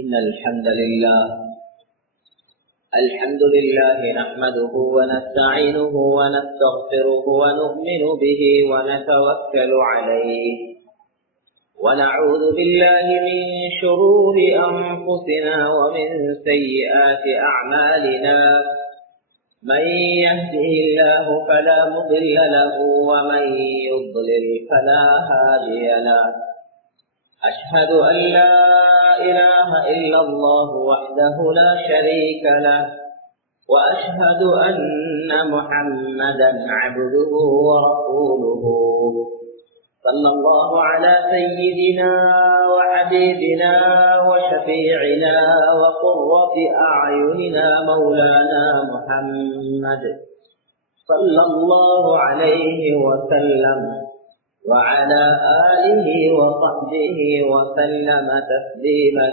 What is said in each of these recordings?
إن الحمد لله نحمده ونستعينه ونستغفره ونؤمن به ونتوكل عليه ونعوذ بالله من شرور أنفسنا ومن سيئات أعمالنا من يهده الله فلا مضل له ومن يضلل فلا هادي له أشهد أن لا إله إلا الله وحده لا شريك له وأشهد أن محمدا عبده ورسوله صلى الله على سيدنا وحبيبنا وشفيعنا وقرة أعيننا مولانا محمد صلى الله عليه وسلم وعلى آله وصحبه وسلم تسليما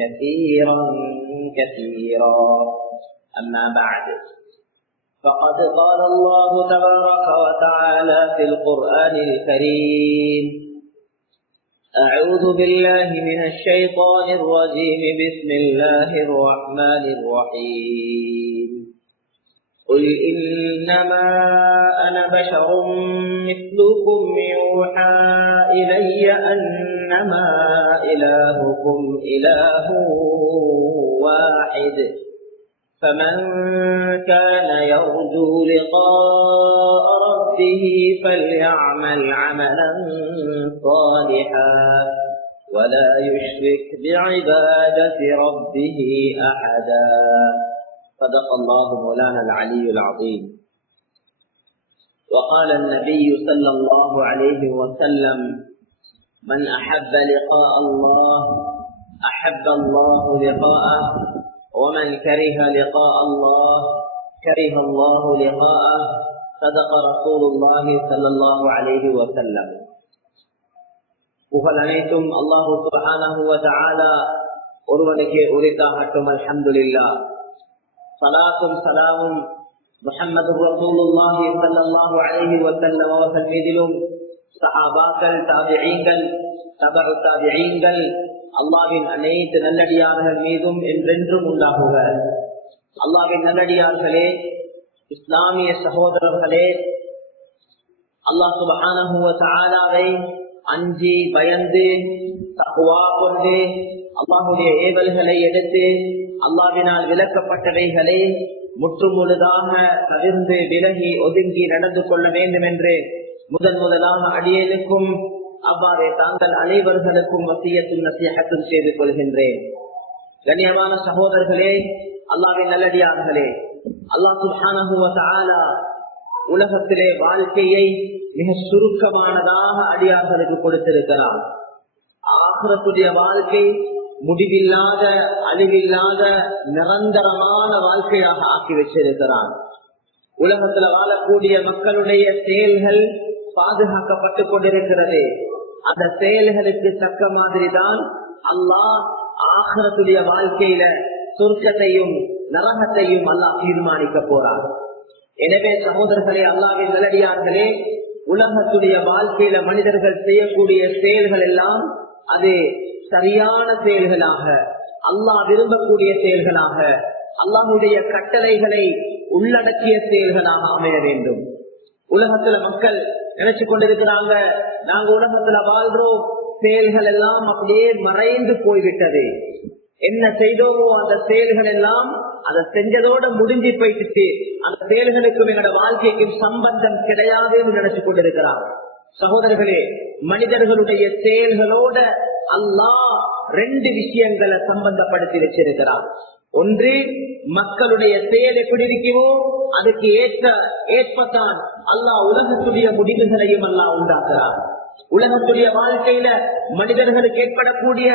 كثيرا كثيرا. أما بعد، فقد قال الله تبارك وتعالى في القرآن الكريم: أعوذ بالله من الشيطان الرجيم، بسم الله الرحمن الرحيم. قل إنما أنا بشر مثلكم يوحى إلي أنما إلهكم إله واحد، فمن كان يرجو لقاء ربه فليعمل عملا صالحا ولا يشرك بعبادة ربه أحدا. صدق الله مولانا العلي العظيم. وقال النبي صلى الله عليه وسلم: من أحب لقاء الله أحب الله لقاءه، ومن كره لقاء الله كره الله لقاءه. صدق رسول الله صلى الله عليه وسلم. புகழ் அனைத்தும் அல்லாஹ் சுப்ஹானஹு வ தஆலா ஒருவனுக்கே உரித்தாகட்டும். அல்ஹம்துலில்லாஹ். சலாத்தும் சலாமும் முஹம்மது ரசூலுல்லாஹி ஸல்லல்லாஹு அலைஹி வஸல்லம் அவர்கள் மீதிலும், சஹாபாக்கள், தாபிஈன்கள், தபஉ தாபிஈன்கள், அல்லாஹ்வின் அனைத்து நல்லடியார்கள் மீதும் என்றென்றும் உண்டாகுக. அல்லாஹ்வின் நல்லடியார்களே, இஸ்லாமிய சகோதரர்களே, அல்லாஹ் சுப்ஹானஹு வ தஆலாவை அஞ்சி பயந்து தக்வா கொண்டு அல்லாஹ்வுடைய ஏவல்களை எடுத்து அல்லாஹ்வினால் விலக்கப்பட்டவைகளை முற்றுமுழுதாக தவிர்ந்து விலகி ஒதுங்கி நடந்து கொள்ள வேண்டும் என்று முதலாக அடியேனுக்கும் அவ்வாறே தாங்கள் அனைவர்களுக்கும் வசியத்தும் நசீஹத்தும் செய்து கொள்கின்றேன். கண்ணியமான சகோதரர்களே, அல்லாஹ்வின் நல்லடியார்களே, அல்லாஹ் சுப்ஹானஹு வ தஆலா உலகத்திலே வாழ்க்கையை மிக சுருக்கமானதாக அடியார்களுக்கு கொடுத்திருக்கிறார். ஆகிரத்துடைய வாழ்க்கை முடிவில்லாத, அழிவில்லாத, நிரந்தரமான வாழ்க்கையாக ஆக்கி வச்சிருக்கிறான். உலகத்துல வாழக்கூடிய மக்களுடைய செயல்கள் பாதுகாக்கப்பட்டுக் கொண்டிருக்கிறது. அந்த செயல்களுக்கு தக்க மாதிரி தான் அல்லாஹ் ஆகிரத்துடைய வாழ்க்கையில சொர்க்கத்தையும் நரகத்தையும் அல்லாஹ் தீர்மானிக்க போறார். எனவே சகோதரர்களே, அல்லாஹ்வின் நல்லடியார்களே, உலகத்துடைய வாழ்க்கையில மனிதர்கள் செய்யக்கூடிய செயல்கள் எல்லாம் அது சரியான செயல்களாக, அல்லாஹ் விரும்பக்கூடிய செயல்களாக, அல்லாஹ்வுடைய கட்டளைகளை உள்ளடக்கிய செயல்களாக அமைய வேண்டும். உலகத்துல மக்கள் நினைச்சு கொண்டிருக்கிறாங்க, நாங்க உலகத்துல வாழ்றோம், செயல்கள் எல்லாம் அப்படியே மறைந்து போய்விட்டது, என்ன செய்தோமோ அந்த செயல்கள் எல்லாம் அதை செஞ்சதோட முடிஞ்சு போயிட்டு அந்த செயல்களுக்கும் எங்களோட வாழ்க்கைக்கும் சம்பந்தம் கிடையாது என்று நினைச்சு கொண்டிருக்கிறாங்க. சகோதரர்களே, மனிதர்களுடைய செயல்களோட அல்லாஹ் ரெண்டு விஷயங்களை சம்பந்தப்படுத்தி வச்சிருக்கிறார். ஒன்று, மக்களுடைய செயல் எப்படி இருக்குமோ அதுக்கு ஏற்பத்தான் அல்லாஹ் உலகத்துடைய முடிவுகளையும் அல்லாஹ் உண்டாக்குறார். உலகத்துடைய வாழ்க்கையில மனிதர்களுக்கு ஏற்படக்கூடிய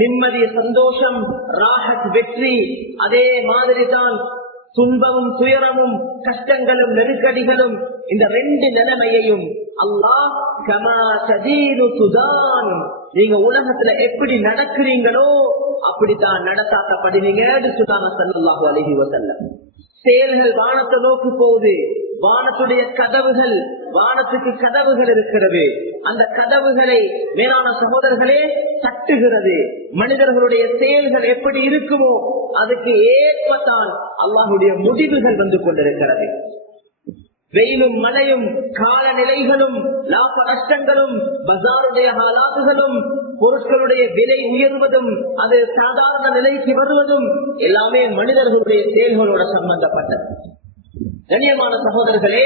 நிம்மதி, சந்தோஷம், ராஹத், வெற்றி, அதே மாதிரி தான் துன்பமும் துயரமும் கஷ்டங்களும் நெருக்கடிகளும், இந்த ரெண்டு நிலைமையையும் அல்லாஹ் கமா ததீனு துதான், நீங்க உலகத்துல எப்படி நடக்கிறீங்களோ அப்படித்தான் நடத்தாக்கப்படுவீங்க சொன்னாங்க ஸல்லல்லாஹு அலைஹி வஸல்லம். செயல்கள் வானத்தை நோக்கி போகுது, வானத்துடைய கதவுகள் வானத்துக்கு கதவுகள் இருக்கிறது. அந்த கதவுகளை மேலான சகோதரர்களே தட்டுகிறது. மனிதர்களுடைய செயல்கள் எப்படி இருக்குமோ அதுக்கு ஏற்பத்தான் அல்லாஹ்வுடைய முடிவுகள் வந்து கொண்டிருக்கிறது. வெயிலும் மழையும் காலநிலைகளும் லாப நஷ்டங்களும் பஜாருடைய ஹாலாத்துகளும் பொருட்களுடைய விலை உயர்வதும் அது சாதாரண நிலைக்கு வருவதும் எல்லாமே மனிதர்களுடைய செயல்களோட சம்பந்தப்பட்டது. கண்ணியமான சகோதரர்களே,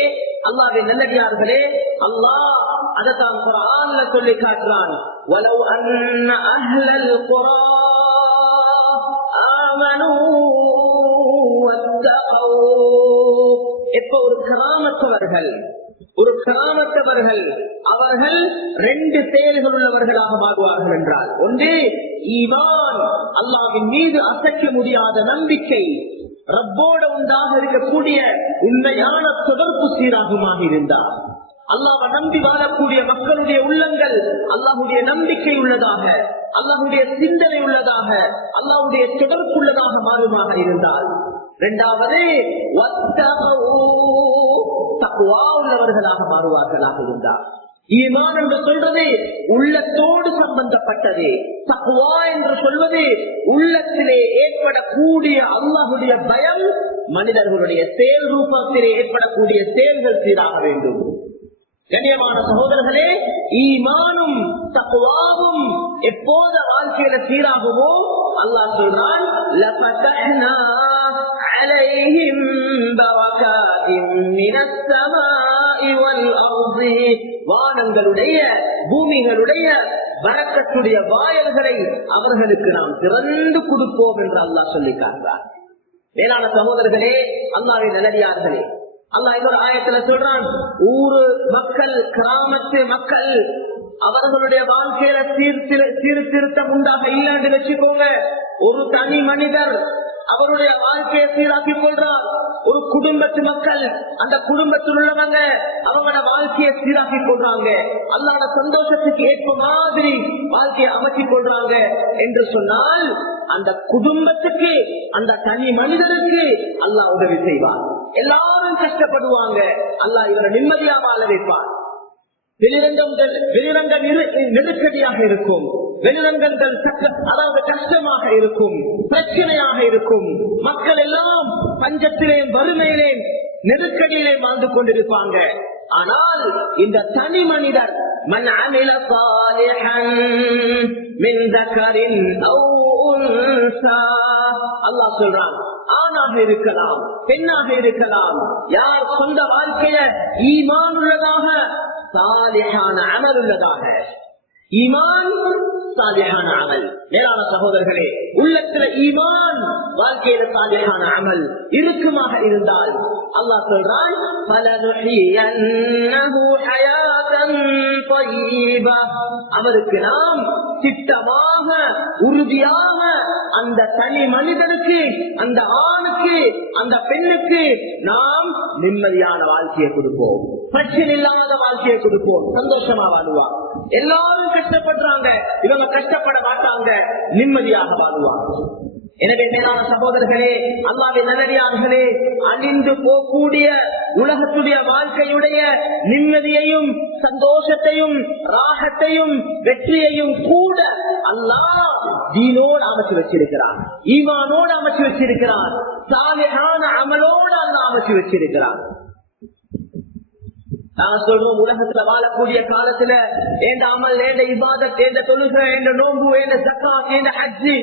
அல்லாஹ்வின் நல்லடியார்களே, அல்லாஹ் அதைத்தான் குர்ஆன்ல சொல்லி காட்டுறான். வலவ் அன்ன அஹ்லல் குரா ஆமனூ வத்தகூ. எப்ப ஒரு கிராமத்தவர்கள் அவர்கள் ரெண்டு செயல்கள் உள்ளவர்களாக மாறுவார்கள் என்றால், ஒன்று ஈமான், அல்லாஹ்வின் மீது அசைக்க முடியாத நம்பிக்கை, ரப்போட உண்டாக இருக்கக்கூடிய உண்மையான தொடர்பு சீராகுமாக இருந்தார். அல்லாஹ்வை நம்பி வாழக்கூடிய மக்களுடைய உள்ளங்கள் அல்லாஹ்வுடைய நம்பிக்கை உள்ளதாக, அல்லாஹ்வுடைய சிந்தனை உள்ளதாக, அல்லாஹ்வுடைய தொடர்பு உள்ளதாக மாறுமாக இருந்தால். இரண்டாவது தக்வா உள்ளவர்களாக மாறுவார்களாக இருந்தார். ஈமான் என்று சொல்றது உள்ளத்தோடு சம்பந்தப்பட்டது. தக்வா என்று சொல்வது உள்ளத்திலே ஏற்படக்கூடிய அல்லாஹ்வுடைய பயம், மனிதர்களுடைய செயல் ரூபத்திலே ஏற்படக்கூடிய செயல்கள் சீராக வேண்டும். கண்ணியமான சகோதரர்களே, ஈமானும் தக்வாவும் எப்போது வாழ்க்கையில சீராகுமோ அல்லாஹ் சொல்றான், லஃபதஹ்னா அலைஹிம் பரகாத்தின் மினஸ் ஸமாஇ வல் அர்தி. வானங்களுடைய பூமிகளுடைய பரக்கத்துடைய வாயல்களை அவர்களுக்கு நாம் திறந்து கொடுப்போம் என்று அல்லாஹ் சொல்லி காட்டுறார். மேலான சகோதரர்களே, அல்லாஹ்வின் நல்லடியார்களே, அல்லாஹ் இன்னொரு ஆயத்துல சொல்றான், ஊரு மக்கள், கிராமத்து மக்கள் அவர்களுடைய வாழ்க்கையில சீர்திருத்தம் உண்டாக இல்லைன்னு வச்சுக்கோங்க. ஒரு தனி மனிதர் அவருடைய வாழ்க்கையை சீராக்கிக் கொள்றார். ஒரு குடும்பத்து மக்கள், அந்த குடும்பத்தில் உள்ளவங்க அவங்களோட வாழ்க்கையை சீராக்கிக் கொள்றாங்க. அல்லாஹ்வோட சந்தோஷத்துக்கு ஏற்ப மாதிரி வாழ்க்கையை அமைச்சிக் கொள்றாங்க என்று சொன்னால், அந்த குடும்பத்துக்கு, அந்த தனி மனிதனுக்கு அல்லாஹ் உதவி செய்வார். எல்லாரும் கஷ்டப்படுவாங்க, அல்லாஹ் இவரை நிம்மதியா வாழ வைப்பார். வெளிரங்கங்கள் நெருக்கடியாக இருக்கும், வெளிரங்கங்கள் அதாவது கஷ்டமாக இருக்கும், பிரச்சனையாக இருக்கும். மக்கள் எல்லாம் பஞ்சத்திலேயும் வறுமையிலேயும் நெருக்கடியிலே வாழ்ந்து கொண்டிருப்பாங்க. ஆனால் இந்த தனி மனிதர் மன் அமில சாலிஹன் மின் தக்கரின் அவ் உன்சா, அல்லாஹ் சொல்றான், ஆணாக இருக்கலாம், பெண்ணாக இருக்கலாம், யார் சொந்த வாழ்க்கைய ஈமான் உள்ளதாக, சாலிஹான அமல் உள்ளதாக, ஈமான் சாலிஹான அமல். மேலான சகோதரர்களே, உள்ளத்துல ஈமான், வாழ்க்கையில சாலிஹான அமல் இருக்குமாக இருந்தால் அல்லாஹ் சொல்றான், அவருக்கு நாம் திட்டமாக உறுதியாக அந்த தனி மனிதனுக்கு, அந்த ஆணுக்கு, அந்த பெண்ணுக்கு நாம் நிம்மதியான வாழ்க்கையை கொடுப்போம், பிரச்சனை இல்லாத வாழ்க்கையை கொடுப்போம், சந்தோஷமா வாழ்வார். எல்லாரும் கஷ்டப்படுறாங்க, இவங்க கஷ்டப்பட மாட்டாங்க, நிம்மதியாக வாழ்வார். எனவே மேலான சகோதரர்களே, அல்லாஹ்வின் நல்லடியார்களே, அழிந்து போகக்கூடிய உலகத்துடைய வாழ்க்கையுடைய நிம்மதியையும் சந்தோஷத்தையும் ராகத்தையும் வெற்றியையும் கூட அல்லாஹ் தீனோடு அமைச்சு வச்சிருக்கிறார், ஈமானோடு அமைச்சு வச்சிருக்கிறார், சாலிஹான அமலோடு அல்லாஹ் அமைச்சு வச்சிருக்கிறார். நாங்க சொல்றோம், உலகத்துல வாழக்கூடிய காலத்துல ஏண்ட அமல், ஏண்ட இபாதத், ஏண்ட தொழுகை, ஏண்ட நோம்பு, ஏண்ட ஜக்காத், ஏண்ட ஹஜ்ஜி,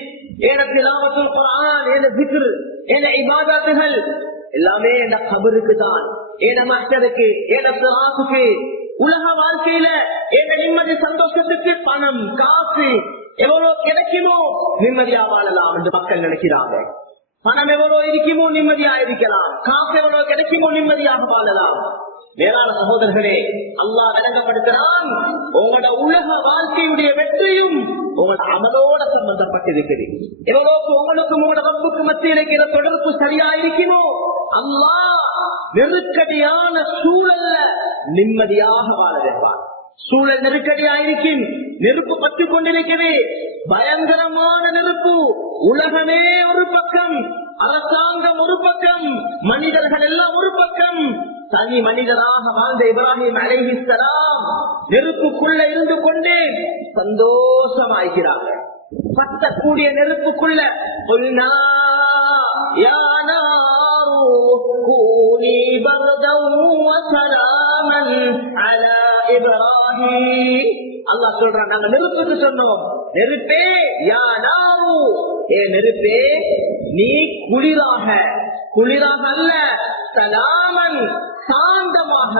ஏண்ட திலாவத்துல் குர்ஆன், ஏண்ட திக்ர், ஏண்ட இபாதத்துகள் எல்லாமே ஏண்ட கபருக்கு தான், ஏண்ட மஹ்ஷருக்கு, ஏண்ட சிராத்துக்கு. உலக வாழ்க்கையில ஏண்ட நிம்மதி சந்தோஷத்துக்கு பணம், காசு எவ்வளவு கிடைக்குமோ நிம்மதியா வாழலாம் என்று மக்கள் நினைக்கிறாங்க. பணம் எவ்வளவு இருக்குமோ நிம்மதியா இருக்கலாம், காசு எவ்வளவு கிடைக்குமோ நிம்மதியாக வாழலாம். மேலான சகோதரர்களே, அல்லாஹ் விளங்கப்படுத்துகிறான், உங்களோட உலக வாழ்க்கையுடைய வெற்றியும் உங்களோட அமலோட சம்பந்தப்பட்டிருக்கிறது. எவ்வளவுக்கு உங்களுக்கும் உங்களோட ரப்புக்கு மத்தியில் இருக்கிற தொடர்பு சரியா இருக்குமோ, அல்லாஹ் நெருக்கடியான சூழல்ல நிம்மதியாக வாழ வைப்பார். சூழல் நெருக்கடியா இருக்கும், நெருப்பு பற்றி கொண்டிருக்கிறது, பயங்கரமான நெருப்பு, உலகமே ஒரு பக்கம், அரசாங்கம் ஒரு பக்கம், மனிதர்கள் எல்லாம் ஒரு பக்கம், தனி மனிதராக வாழ்ந்த இப்ராஹிம் அலைஹிஸ்ஸலாம் நெருப்புக்குள்ள இருந்து கொண்டே சந்தோஷமாகிறாங்க. பத்தக்கூடிய நெருப்புக்குள்ள அல்லாஹ் சொல்றான், நாங்க நெருப்புக்கு சொன்னோம், நெருப்பே யா நாரு, ஏ நெருப்பே நீ குளிராக அல்ல, சலாமன் சாந்தமாக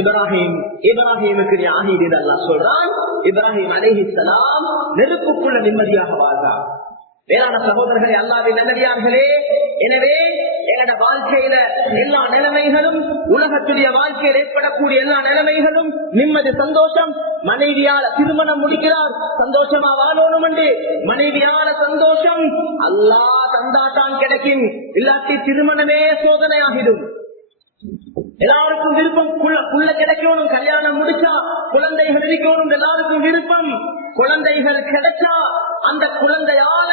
இப்ராஹிமுக்கு நீ ஆகிடு. அல்லாஹ் சொல்றான், இப்ராஹிம் அலைஹிஸ்ஸலாம் நெருப்புக்குள்ள நிம்மதியாக வாழ்றார். வேளாண் சகோதரர்களே, அல்லாஹ்வின் நல்லடியார்களே, எனவே எங்களோட வாழ்க்கையில எல்லா நிலைமைகளும், உலகத்துடைய வாழ்க்கையில் ஏற்படக்கூடிய எல்லா நிலைமைகளும் நிம்மதி, சந்தோஷம். மனைவியால திருமணம் முடிக்கிறார், சந்தோஷமா வாழணும் என்று மனைவியால சந்தோஷம் அல்லாஹ் தந்தாத்தான் கிடைக்கும், இல்லாட்டி திருமணமே சோதனையாகிடும். எல்லாருக்கும் விருப்பம் புள்ள கிடைக்கணும், கல்யாணம் முடிச்சா குழந்தைகள் இருக்கணும், எல்லாருக்கும் விருப்பம். குழந்தைகள் கிடைச்சா அந்த குழந்தையால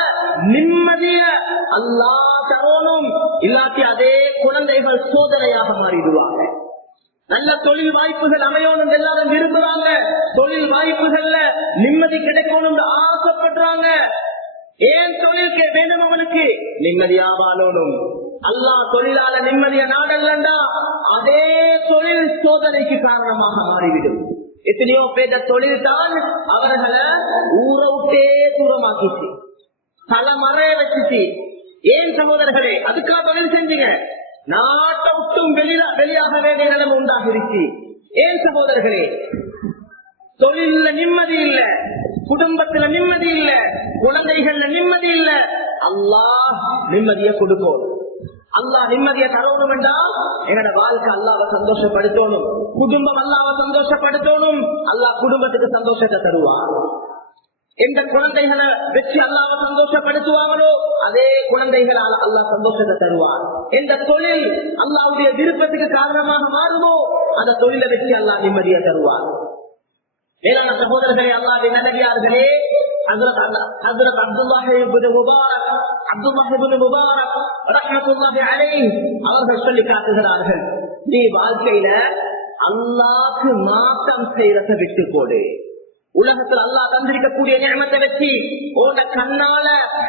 நிம்மதிய அல்லாஹ் தரணும், இல்லாட்டி அதே குழந்தைகள் சோதனையாக மாறிடுவாங்க. நல்ல தொழில் வாய்ப்புகள் அமையணும் எல்லாரும் விரும்புறாங்க, தொழில் வாய்ப்புகள்ல நிம்மதி கிடைக்கணும் ஆசைப்படுறாங்க. ஏன் தொழில் வேண்டும்? அவனுக்கு நிம்மதியா வாழணும். அல்லாஹ் தொழிலாள நிம்மதிய நாடல்லண்டா அதே தொழில் சோதனைக்கு காரணமாக மாறிவிடும். எத்தனையோ பேர தொழில் தான் அவர்களை ஊரை விட்டே தூரமாக்கிச்சு, தலைமறைய வச்சுச்சு. ஏன் சகோதரர்களே, அதுக்காக தொழில் செஞ்சீங்க, நாட்டை விட்டும் வெளியாக வேண்டிய நிலைமை உண்டாகிருச்சு. ஏன் சகோதரர்களே, தொழில நிம்மதி இல்ல, குடும்பத்துல நிம்மதி இல்ல, குழந்தைகள்ல நிம்மதி இல்ல. அல்லாஹ் நிம்மதியை கொடுக்கும். அல்லாஹ் நிம்மதியை தரணும் என்றால் எங்களோட வாழ்க்கை அல்லாஹ்வை சந்தோஷப்படுத்தணும், குடும்பம் அல்லாஹ்வை சந்தோஷப்படுத்தணும். அல்லாஹ் குடும்பத்துக்கு சந்தோஷத்தை தருவார். எந்த குழந்தைகளை வச்சு அல்லாஹ்வை சந்தோஷப்படுத்துவாங்களோ அதே குழந்தைகளால் அல்லாஹ் சந்தோஷத்தை தருவார். எந்த தொழில் அல்லாஹ்வுடைய விருப்பத்துக்கு காரணமாக மாறுமோ அந்த தொழிலை வச்சு அல்லாஹ் நிம்மதியை தருவார். வேளாண் சகோதரர்களே, அல்லாஹ்வின் நல்லடியார்களே, ஹஜ்ரத் அப்துல்லாஹ் இப்னு முபாரக் ரஹ்மத்துல்லாஹி அலைஹி அவர்கள் சொல்லி காட்டுகிறார்கள், நீ வாழ்க்கையில அல்லாஹ்க்கு மாற்றம் செய்யறத விட்டு போடு. உலகத்தில் அல்லாஹ் தந்திருக்கக்கூடிய நியமத்தை வச்சு உன்ட கண்ணால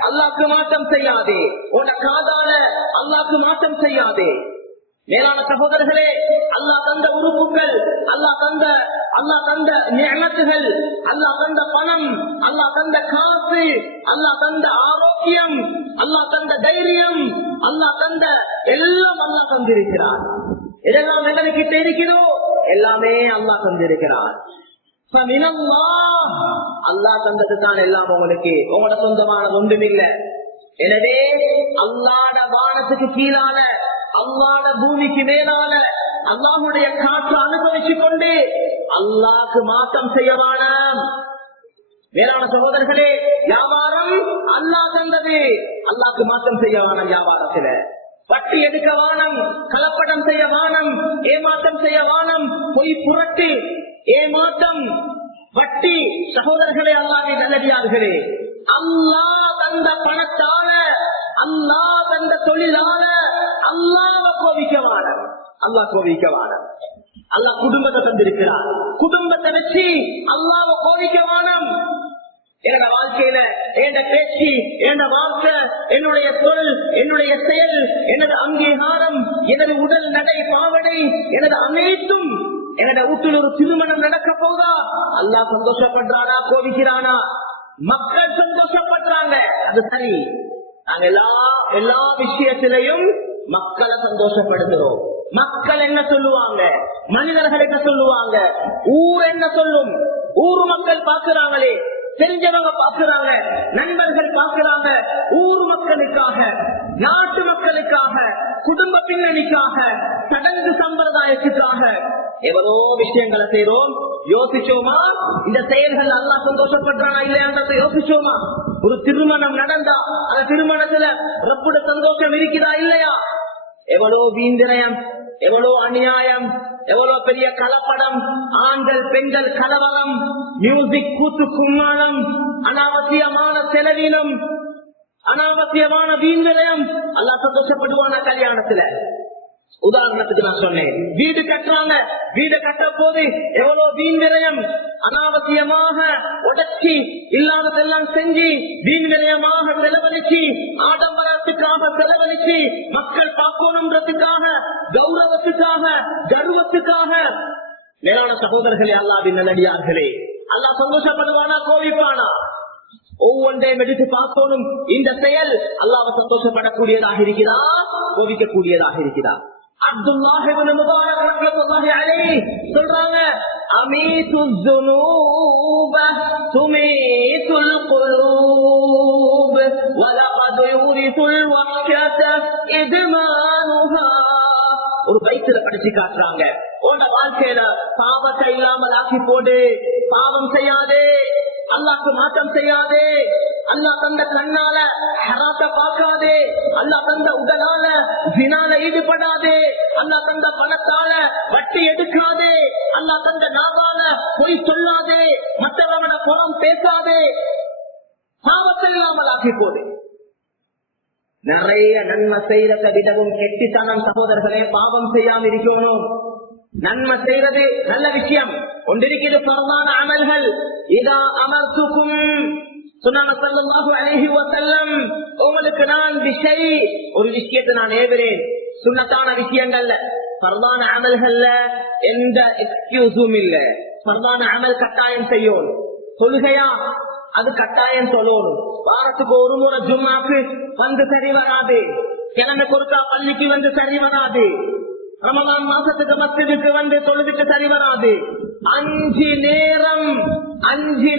அல்லாஹ்க்கு மாற்றம் செய்யாதே, உன்ட காதால அல்லாஹ்க்கு மாற்றம் செய்யாதே. மேலான சகோதரர்களே, அல்லாஹ் தந்த உறுப்புகள், அல்லாஹ் தந்த நியமத்துகள், அல்லாஹ் தந்த பணம், அல்லாஹ் தந்த காசு, அல்லாஹ் தந்த ஆரோக்கியம், அல்லாஹ் தந்த தைரியம், அல்லாஹ் தந்த எல்லாம் அல்லாஹ் தந்திருக்கிறார். இதெல்லாம் எங்களுக்கு தெரிகிறோ எல்லாமே அல்லாஹ் தந்திருக்கிறார். அல்லாஹ் தந்தது தான் எல்லாம் உங்களுக்கு, உங்களோட சொந்தமானது ஒன்றுமில்ல. எனவே அல்லாஹ்வுடைய வானத்துக்கு கீழான, அல்லாஹ்வுடைய பூமிக்கு மேலான அல்லாஹ்வுடைய காற்று அனுபவிச்சு கொண்டு அல்லாஹ்க்கு மாற்றம் செய்யவான. வேளாண் சகோதரர்களே, வியாபாரம் அல்லாஹ் தந்தது, அல்லாஹ்க்கு மாற்றம் செய்யவான. வியாபாரத்துல வட்டி எடுக்க வானம், கலப்படம் செய்ய வானம், ஏமாற்றம் செய்ய வானம், பொய் புரட்டு, ஏமாற்றம், வட்டி. சகோதரர்களே, அல்லாஹ்வின் நல்லடியார்களே, அல்லாஹ் தந்த பணத்தால, அல்லாஹ் தந்த தொழிலால அல்லாஹ்வை கோபிக்கவான. அல்லாஹ் கோபிக்கவான. அல்லாஹ் குடும்பத்தை தந்திருக்கிறார், குடும்பத்தை வச்சு அல்லாஹ்வை கோபிக்கவான. என்னோட வாழ்க்கையில என் பேச்சு, என் வார்த்தை, என்னுடைய சொல், என்னுடைய செயல், எனது அங்கீகாரம், எனது உடல் நடை பாவடை, எனது அனைத்தும், என்னோட வீட்டில் ஒரு திருமணம் நடக்க போதா அல்லாஹ் சந்தோஷப்படுறானா கோபிக்கிறானா? மக்கள் சந்தோஷப்படுறாங்க, அது சரி. நாங்க எல்லா விஷயத்திலையும் மக்களை சந்தோஷப்படுத்துறோம். மக்கள் என்ன சொல்லுவாங்க, மனிதர்கள் என்ன சொல்லுவாங்க, ஊர் என்ன சொல்லும்? ஊர் மக்கள் பாக்குறாங்களே, தெரிஞ்சவங்க பாக்குறாங்க, நண்பர்கள் பாக்குறாங்க. ஊர் மக்களுக்காக, நாட்டு மக்களுக்காக, குடும்ப பின்னணிக்காக, சடங்கு சம்பிரதாயத்துக்காக எவ்வளோ விஷயங்களை செய்யறோம். யோசிச்சோமா இந்த செயல்கள் அல்லாஹ் சந்தோஷப்படுறானா இல்லையான்றதை யோசிச்சோமா? ஒரு திருமணம் நடந்தா அந்த திருமணத்துல ரப்புட சந்தோஷம் இருக்குதா இல்லையா? எவ்வளோ வீந்திரயம், எவ்வளோ அநியாயம், எவ்வளவு பெரிய கலப்படம், ஆண்கள் பெண்கள் கலவரம், மியூசிக் கூத்து கும்மாளம், அனாவசியமான செலவினம், அனாவசியமான வீண்விரயம். அல்லாஹ் சந்தோஷப்படுவான கல்யாணத்துல? உதாரணத்துக்கு நான் சொன்னேன், வீடு கட்டுறாங்க, வீடு கட்ட போது எவ்வளவு வீண் விரயம், அனாவசியமாக உடைச்சி இல்லாததெல்லாம் செஞ்சு வீண் விரயமாக செலவழிச்சு, ஆடம்பரத்துக்காக செலவழிச்சு, மக்கள் பார்க்கணுன்றதுக்காக, கௌரவத்துக்காக, கர்வத்துக்காக. மேலான சகோதரர்களே, அல்லாஹ்வின் நல்லடியார்களே, அல்லாஹ் சந்தோஷப்படுவானா கோவிப்பானா? ஒவ்வொன்றையும் எடுத்து பார்க்கணும். இந்த செயல் அல்லாஹ்வை சந்தோஷப்படக்கூடியதாக இருக்கிறதா, கோவிக்கக்கூடியதாக இருக்கிறதா? அப்துல்லாஹ் இப்னு முபாரக் ரஹ்மத்துல்லாஹி அலைஹி சொல்றாங்க, அமீதுல் ذுனூப துமீதுல் குலூப் வலகத் யூரிதுல் வஹ்ஷத இத்மானுஹா. ஒரு பைத்துல படிச்சு காட்டுறாங்க, உன்னோட வாழ்க்கையில பாவத்தை இல்லாமல் ஆக்கி போடு, பாவம் செய்யாதே, அல்லாஹ்க்கு மாற்றம் செய்யாதே, அல்லாஹ் தந்த கண்ணால ஹராத்த பார்க்காதே, அல்லாஹ் தந்த உடலால ஜினால ஈடுபடாதே, அல்லாஹ் தந்த பணத்தால வட்டி எடுக்காதே, அல்லாஹ் தந்த நாவால பொய் சொல்லாதே, மற்றவங்களோட புறம் பேசாதே, பாவத்தை இல்லாமல் ஆக்கி போடு. நிறைய நன்மை செய்யறத விடவும் கெட்டித்தனம் சகோதரர்களே, பாவம் செய்யாம இருக்கணும். நன்மை செய்யறது நல்ல விஷயம். ஒன்றிருக்கிறது பரவான அமல்கள். இதா அமர்த்துக்கும் சொன்னாங்க ஸல்லல்லாஹு அலைஹி வஸல்லம், உங்களுக்கு நான் ஒரு விஷயத்தை நான் ஏவுறேன், சுன்னத்தான விஷயங்கள்ல, பரவான அமல்கள்ல எந்த எக்ஸ்கியூஸும் இல்ல. பரவான அமல் கட்டாயம் செய்யணும். தொழுகையா அது கட்டாயம் சொல்லணும். வாரத்துக்கு ஒரு முறை ஜும்மாக்கு வந்து சரி வராது, கிழமை கொடுத்தா பள்ளிக்கு வந்து சரி வராது, ரமலான் மாசத்துக்கு மஸ்ஜிதுக்கு வந்து தொழுதுக்கு சரி வராது. 5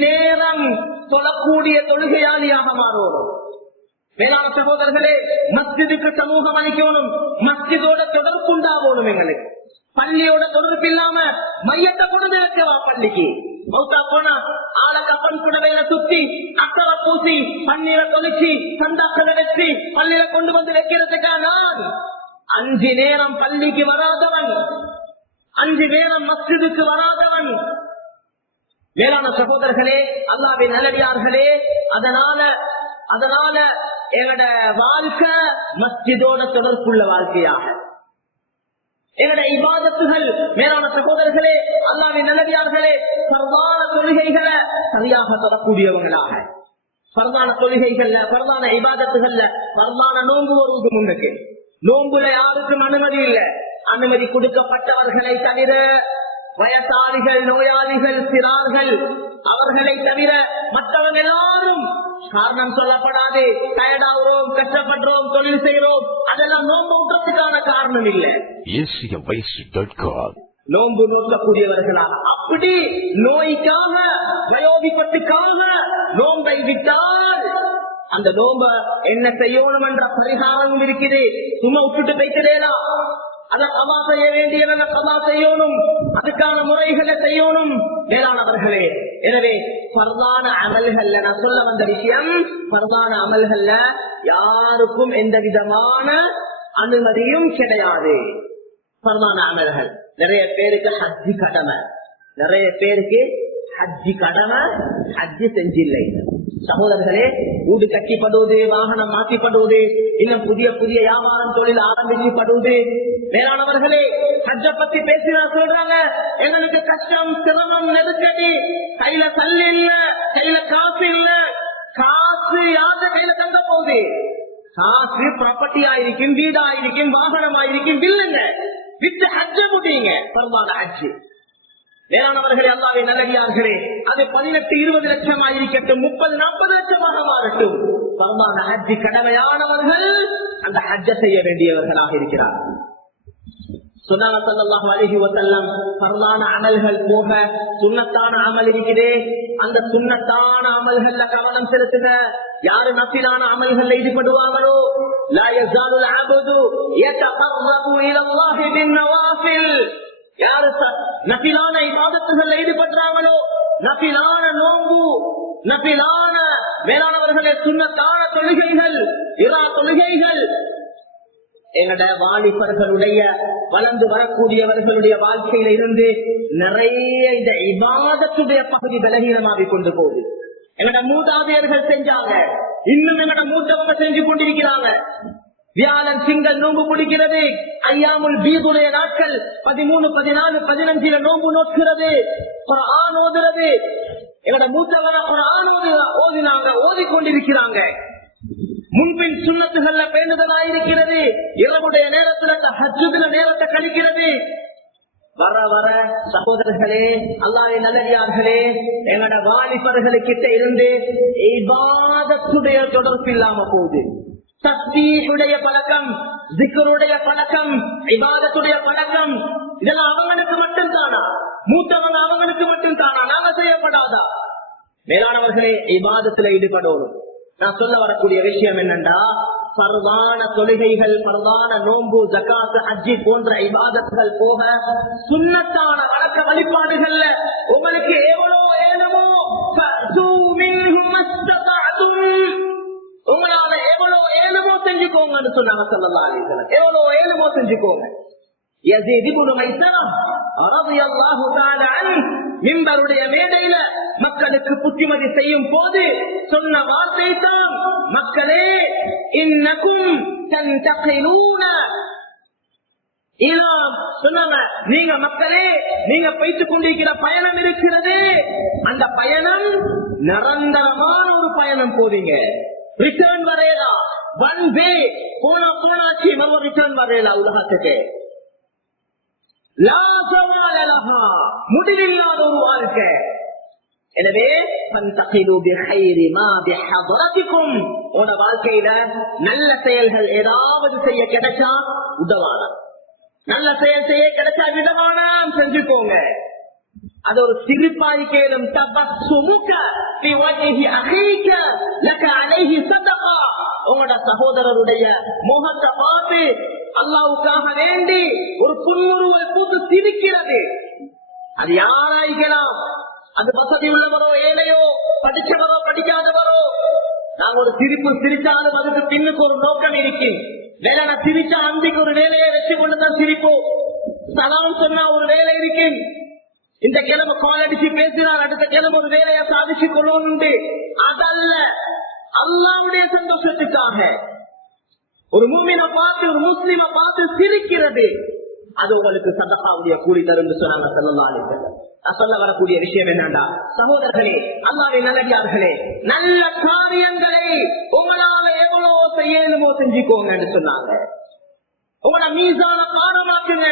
நேரம் தொழக்கூடிய தொழுகையாளியாக மாறணும். மேலான சகோதரர்களே, மஸ்ஜிதுக்கு சமூகம் அளிக்கணும், மஸ்ஜிதோட தொடர்பு உண்டாகணும். எங்களுக்கு பள்ளியோட தொடர்பு இல்லாம மையத்தை கொண்டு வைக்கவா பள்ளிக்கு? மௌத்தா போனா ஆளை கப்பன் குடவையில சுத்தி அக்கறை பூசி பன்னீரை தொலைச்சி சந்தாக்களை வச்சு பள்ளியில கொண்டு வந்து வைக்கிறதுக்காக நான் 5 நேரம் பள்ளிக்கு வராதவன், 5 நேரம் மஸ்ஜிதுக்கு வராதவன். மேலான சகோதரர்களே, அல்லாஹ்வின் நல்லடியார்களே, அதனால எங்கட வாழ்க்கை மஸ்ஜிதோட தொடர்புள்ள வாழ்க்கையாக, எங்கட இபாதத்துகள் மேலான சகோதரர்களே, அல்லாஹ்வின் நல்லடியார்களே, பரவான தொழுகைகளை சரியாக தொடரக்கூடியவங்களாக, பரவான தொழுகைகள்ல, பரவான இபாதத்துகள்ல, பரவான நோன்பு வருவது முன்னுக்கு. நோன்புல யாருக்கும் அனுமதி இல்லை. அனுமதி கொடுக்கப்பட்டவர்களை தவிர, வயசாளிகள், நோயாளிகள், சிறார்கள், அவர்களை தவிர மற்றவங்க எல்லாரும் காரணம் சொல்லப்படாது. டயர்டாகிறோம், கஷ்டப்படுறோம், தொழில் செய்யறோம், அதெல்லாம் நோன்பு விட்டதுக்கான காரணம் இல்லை. நோன்பு நோக்கக்கூடியவர்களாக, அப்படி நோய்க்காக வயோதிபத்துக்காக நோன்பை விட்டால் அந்த நோம்ப என்ன செய்யணும் என்ற பரிகாரமும் இருக்குது. சும்மா விட்டுட்டு போய்க்கிறேனா, அதை கவா செய்ய வேண்டியவங்க கவா செய்யணும், அதுக்கான முறைகளை செய்யணும். மேலானவர்களே, எனவே பரவான அமல்கள்ல நான் சொல்ல வந்த விஷயம், பரவான அமல்கள்ல யாருக்கும் எந்த விதமான அனுமதியும் கிடையாது. பரவான அமல்கள் நிறைய பேருக்கு ஹஜ்ஜி கடமை, நிறைய பேருக்கு ஹஜ்ஜி கடமை, ஹஜ்ஜி செஞ்சில்லை. சகோதரர்களே, வீடு கட்டிப்படுவது, வாகனம் மாற்றிப்படுவது, இன்னும் புதிய புதிய வியாபாரம் தொழில் ஆரம்பிக்கப்படுவது. மேலானவர்களே, ஹஜ்ஜ பத்தி பேசினா சொல்றாங்க, எங்களுக்கு கஷ்டம், சிரமம், நெருக்கடி, கையில தள்ளு இல்ல, கையில காசு இல்ல. காசு யாரு கையில தங்க போகுது? காசு ப்ராப்பர்ட்டி ஆயிருக்கும், வீடு ஆயிருக்கும், வாகனம் ஆயிருக்கும், இல்லைங்க, விட்டு ஹஜ்ஜ முடியுங்க. பரவான ஹஜ்ஜு மேலானவர்களே, அல்லாஹ்வின் நல்லடியார்களே, அது 18-20 லட்சம் ஆயிருக்கட்டும், 30-40 லட்சமாக மாறட்டும், பரவான ஹஜ்ஜி கடமையானவர்கள் அந்த ஹஜ்ஜ செய்ய வேண்டியவர்களாக இருக்கிறார். சொன்னாங்க ஸல்லல்லாஹு அலைஹி வஸல்லம், பரவான அமல்கள் போக சுன்னத்தான அமல் இருக்கிறே, அந்த சுன்னத்தான அமல்கள்ல கவனம் செலுத்துங்க. யாரு நஃபிலான அமல்கள்ல ஈடுபடுவாங்களோ, லா யஸாலுல் அப்து யதகர்ரபு இலல்லாஹி பின்னவாஃபில், யாரு நஃபிலான இபாதத்துகள்ல ஈடுபடுறாங்களோ, நஃபிலான நோன்பு, நஃபிலான மேலானவர்களே சுன்னத்தான தொழுகைகள், இரா தொழுகைகள், எங்கட வாலிபர்களுடைய வளர்ந்து வரக்கூடியவர்களுடைய வாழ்க்கையில இருந்து நிறைய இந்த இபாதத்துடைய பகுதி பலகீனமாக கொண்டு போகுது. எங்கட மூதாதையர்கள் செஞ்சாங்க, இன்னும் எங்கட மூத்தவங்க செஞ்சு கொண்டிருக்கிறாங்க. வியாழன் திங்கள் நோன்பு பிடிக்கிறது. ஐயாமுல் பீதுடைய நாட்கள் 13, 14, 15 நோன்பு நோக்கிறது. குர்ஆன் ஓதுறது. எங்கட மூத்தவன குர்ஆன் ஓதினாங்க, ஓதிக்கொண்டிருக்கிறாங்க. முன்பின் சுன்னத்துகள்ல பேணுதலாயிருக்கிறது. இரவுடைய நேரத்துல தஹஜ்ஜுதுல நேரத்தை கழிக்கிறது. வர வர சகோதரர்களே, அல்லாஹ்வின் நல்லடியார்களே, எங்கட வாலிபர்களுக்கிட்ட இருந்து இபாதத்துடைய தொடர்பு இல்லாம போகுது. தஸ்பீஹுடைய பழக்கம், திக்ருடைய பழக்கம், இபாதத்துடைய பழக்கம், இதெல்லாம் அவங்களுக்கு மட்டும் தானா? மூத்தவங்க அவங்களுக்கு மட்டும் தானா? நாங்க செய்யப்படாதா? மேலானவர்களே, இபாதத்துல ஈடுபடணும். நான் சொல்ல வரக்கூடிய விஷயம் என்னன்னா, பரவான தொழுகைகள், பரவான நோன்பு, ஜகாத், ஹஜ்ஜி போன்ற இபாதத்துகள் போக சுன்னத்தான வழக்க வழிபாடுகள்ல உங்களுக்கு எவ்வளவு ஏனமோ உங்களால எவ்வளவு ஏழுமோ செஞ்சுக்கோங்கன்னு சொன்னாங்க ஸல்லல்லாஹு அலைஹி வஸல்லம். எவ்வளவு ஏழுமோ செஞ்சுக்கோங்க. யஸீத் இப்னு மைஸரா ரலியல்லாஹு தஆலா அன்ஹு மிம்பருடைய மேடையில மக்களுக்கு புத்திமதி செய்யும் போது சொன்ன வார்த்தை தான், மக்களே, இன்னக்கும் தன்தகிலூன இதா சொன்னாங்க, நீங்க மக்களே, நீங்க போய்த்துக் கொண்டிருக்கிற பயணம் இருக்கிறது, அந்த பயணம் நிரந்தரமான ஒரு பயணம். போறீங்க, ரிட்டர்ன் வரையலா, ஒன் வே போனாச்சு, நம்ம ரிட்டர்ன் வரையலா உலகத்துக்கு. முடிவில்லாத ஒரு வாழ்க்கை. எனவே வாழ்க்கையில நல்ல செயல்கள் ஏதாவது செய்ய கிடைச்சா உதவான, நல்ல செயல் செய்ய கிடைச்சா விதமான செஞ்சுக்கோங்க. அது ஒரு சிரிப்பாய் கேளும். உங்களோட சகோதரருடைய முகத்தை பார்த்து அல்லாஹ்வுக்காக வேண்டி ஒரு புன்முறுவலை பூத்து சிரிக்கிறது. அது யாராய்க்கலாம், அது வசதி உள்ளவரோ ஏழையோ, படிச்சவரோ படிக்காதவரோ, நாங்க ஒரு சிரிப்பு சிரிச்சாலும் அதுக்கு பின்னுக்கு ஒரு நோக்கம் இருக்கு. வேலை நான் சிரிச்சா அன்றைக்கு ஒரு வேலையை வச்சு கொண்டுதான் சிரிப்போம். சலாம் சொன்னா ஒரு வேலை இருக்கு. இந்த கிழமை கால் அடிச்சு பேசினார், அடுத்த கிழமை ஒரு வேலையை சாதிச்சு கொள்ளணும். அதல்ல, அல்லாஹ்வுடைய சந்தோஷத்துக்காக ஒரு முஃமினை பார்த்து, ஒரு முஸ்லிமை பார்த்து சிரிக்கிறது, அது உங்களுக்கு சதகாவுடைய கூலி தரும் சொன்னாங்க ஸல்லல்லாஹு அலைஹி வஸல்லம். நான் சொல்ல வரக்கூடிய விஷயம் என்னண்டா, சகோதரர்களே, அல்லாஹ்வின் நல்லடியார்களே, நல்ல காரியங்களை உங்களால எவ்வளவு செய்யணுமோ செஞ்சுக்கோங்கன்னு சொன்னாங்க. உங்களோட மீசான பாடமாக்குங்க.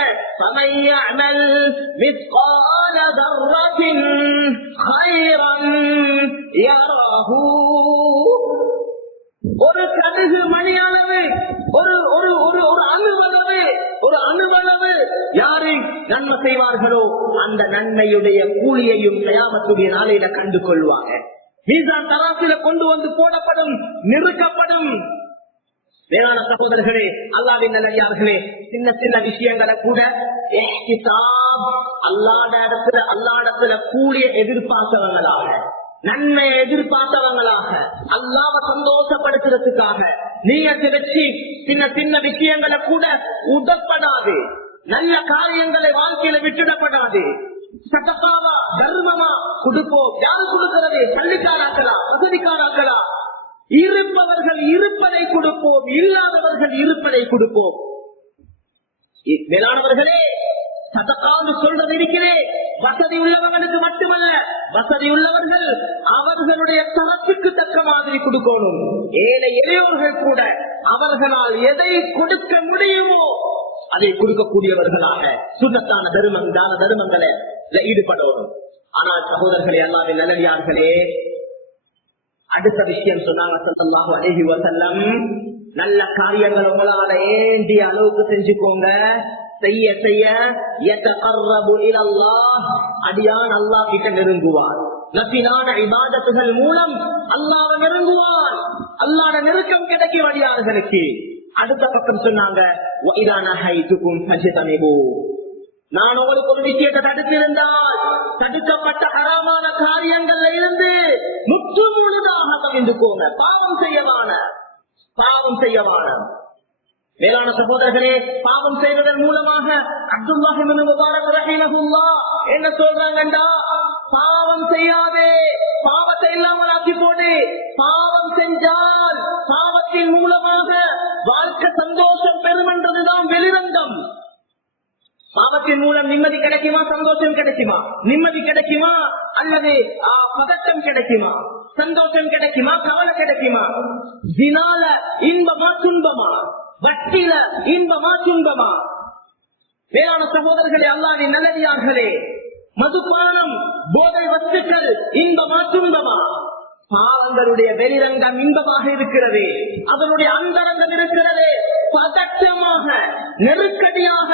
ஒரு கடுகு மணியானது, ஒரு அணுவளவு யாரு நன்மை செய்வார்களோ அந்த நன்மையுடைய கூலியையும் கியாமத்துடைய நாளையில கண்டு கொள்வாங்க. மீசான் தராசில கொண்டு வந்து போடப்படும், நிறுக்கப்படும். வேளாண் சகோதரர்களே, அல்லாஹ்வின் நல்லடியார்களே, சின்ன சின்ன விஷயங்களை கூட அல்லாஹ்விடத்துல கூலிய எதிர்பார்த்தவங்களாக, நன்மையை எதிர்பார்த்தவங்களாக, அல்லாஹ்வை சந்தோஷப்படுத்துறதுக்காக நீங்க வச்சு சின்ன சின்ன விஷயங்களை கூட உதப்படாது, நல்ல காரியங்களை வாழ்க்கையில விட்டுடப்படாது. சதகாவா தர்மமா கொடுப்போம். யாரு கொடுக்கிறது? பள்ளிக்காராக்களா, வசதிக்காராக்களா? இருப்பவர்கள் இருப்பதை கொடுப்போம், இல்லாதவர்கள் இருப்பதை கொடுப்போம். மேலானவர்களே, சதகான்னு சொல்றது இருக்கிறே, வசதி உள்ளவர்களுக்கு மட்டுமல்ல, வசதி உள்ளவர்கள் அவர்களுடைய தரத்துக்கு தக்க மாதிரி கொடுக்கணும். ஏழை எளியோர்கள் கூட அவர்களால் எதை கொடுக்க முடியுமோ அதை கொடுக்கக்கூடியவர்களாக சுன்னத்தான தான தர்மங்களை ஈடுபடணும். ஆனால் சகோதரர்களே, அல்லாஹ்வின் நல்லடியார்களே, அடுத்த விஷயம் சொன்னாங்க ஸல்லல்லாஹு அலைஹி வஸல்லம், நல்ல காரியங்கள் உங்களால ஏண்டிய அளவுக்கு செஞ்சுக்கோங்க. செய்ய செய்ய யதகர்ரபு இலல்லாஹ், அடியான் அல்லாஹ் கிட்ட நெருங்குவார். நஃபிலான இபாதத்துகள் மூலம் அல்லாஹ்வை நெருங்குவார். அல்லாஹ்வுடைய நெருக்கம் கிடைக்கும் அடியார்களுக்கு. அடுத்த பக்கம் சொன்னாங்க, வஇதா நஹைதுகும் ஃபஜ்தனிபு, நான் உங்களுக்கு ஒரு விஷயத்தை தடுத்திருந்தால் தடுக்கப்பட்ட ஹராமான காரியங்கள்ல இருந்து முற்று முழுதாக தவிர்த்துக்கோங்க. பாவம் செய்யவான மேலான சகோதரர்களே, பாவம் செய்வதன் மூலமாக அப்துல்லாஹ் இப்னு முபாரக் ரஹிமஹுல்லாஹ் என்ன சொல்றாங்கண்டா, பாவம் செய்யாதே, பாவத்தை இல்லாமல் ஆக்கி போடு. பாவம் செஞ்சால் பாவத்தின் மூலமாக வாழ்க்கை சந்தோஷம் பாவத்தின் மூலம் நிம்மதி கிடைக்குமா, சந்தோஷம் கிடைக்குமா? நிம்மதி கிடைக்குமா அல்லது பதட்டம் கிடைக்குமா? சந்தோஷம் கிடைக்குமா, கவலை கிடைக்குமா? ஜினால இன்பமா துன்பமா? வட்டில இன்பமா துன்பமா? வேளாண் சகோதரர்களே, அல்லாஹ்வின் நல்லடியார்களே, மதுபானம், போதை வஸ்துக்கள் இன்பமா துன்பமா? பாவங்களுடைய வெளிரங்கம் இன்பமாக இருக்கிறது, அதனுடைய அந்தரங்கம் இருக்கிறது பதட்டமாக, நெருக்கடியாக.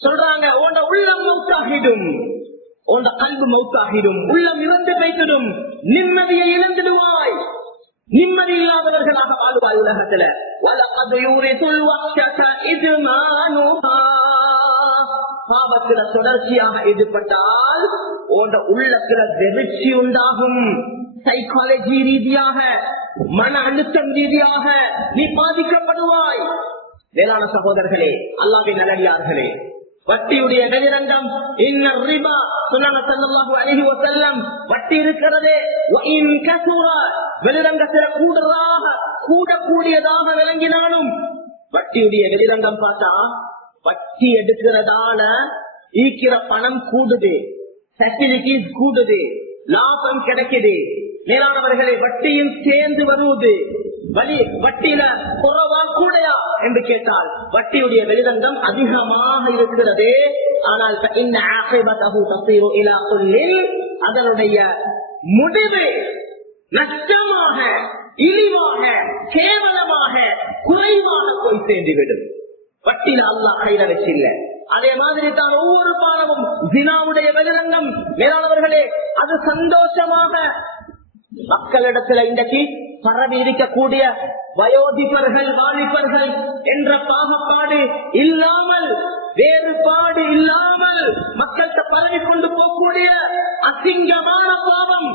சொல்றாங்க, உண்ட உள்ளம் மௌத்தாகிடும், உண்ட கல்வி மௌத்தாகிடும், உள்ளம் இறந்து வைத்திடும், நிம்மதியை இழந்துடுவாய், நிம்மதி இல்லாதவர்களாக வாழ்வாய் உலகத்துல. பாவத்துல தொடர்ச்சியாக ஈடுபட்டால் உண்ட உள்ளத்துல வெறிச்சி உண்டாகும். சைக்காலஜி ரீதியாக, மன அழுத்தம் ரீதியாக நீ பாதிக்கப்படுவாய். வேளாண் சகோதரர்களே, அல்லாஹ்வின் நல்லடியார்களே, வட்டியுடைய வெளிரங்கம் வட்டி இருக்கிறதே வெளிரங்கத்தில் கூடக்கூடியதாக விளங்கினாலும் வட்டியுடைய வெளிரங்கம் பார்த்தா வட்டி எடுக்கிறதால ஈக்கிற பணம் கூடுது, ஃபெசிலிட்டிஸ் கூடுது, லாபம் கிடைக்குது. மேலானவர்களை, வட்டியும் சேர்ந்து வருவது வட்டியில குறவா கூடையா என்று கேட்டால் வட்டியுடைய வெளிரங்கம் அதிகமாக இருக்கிறது. ஆனால் அதனுடைய முடிவு நஷ்டமாக, இழிவாக, கேவலமாக, குறைவாக போய் சேர்ந்துவிடும். வட்டியில அல்லாஹ் கையில வச்சில்ல. அதே மாதிரி தான் ஒவ்வொரு பாவமும் ஜினாவுடைய வெளிரங்கம். மேலானவர்களே, அது சந்தோஷமாக மக்களிடத்துல இன்றைக்கு பரவி இருக்கக்கூடிய வயோதிபர்கள், வாலிபர்கள் என்ற பாகப்பாடு இல்லாமல், வேறுபாடு இல்லாமல் மக்கள்கிட்ட பரவி கொண்டு போகக்கூடிய அசிங்கமான பாவம்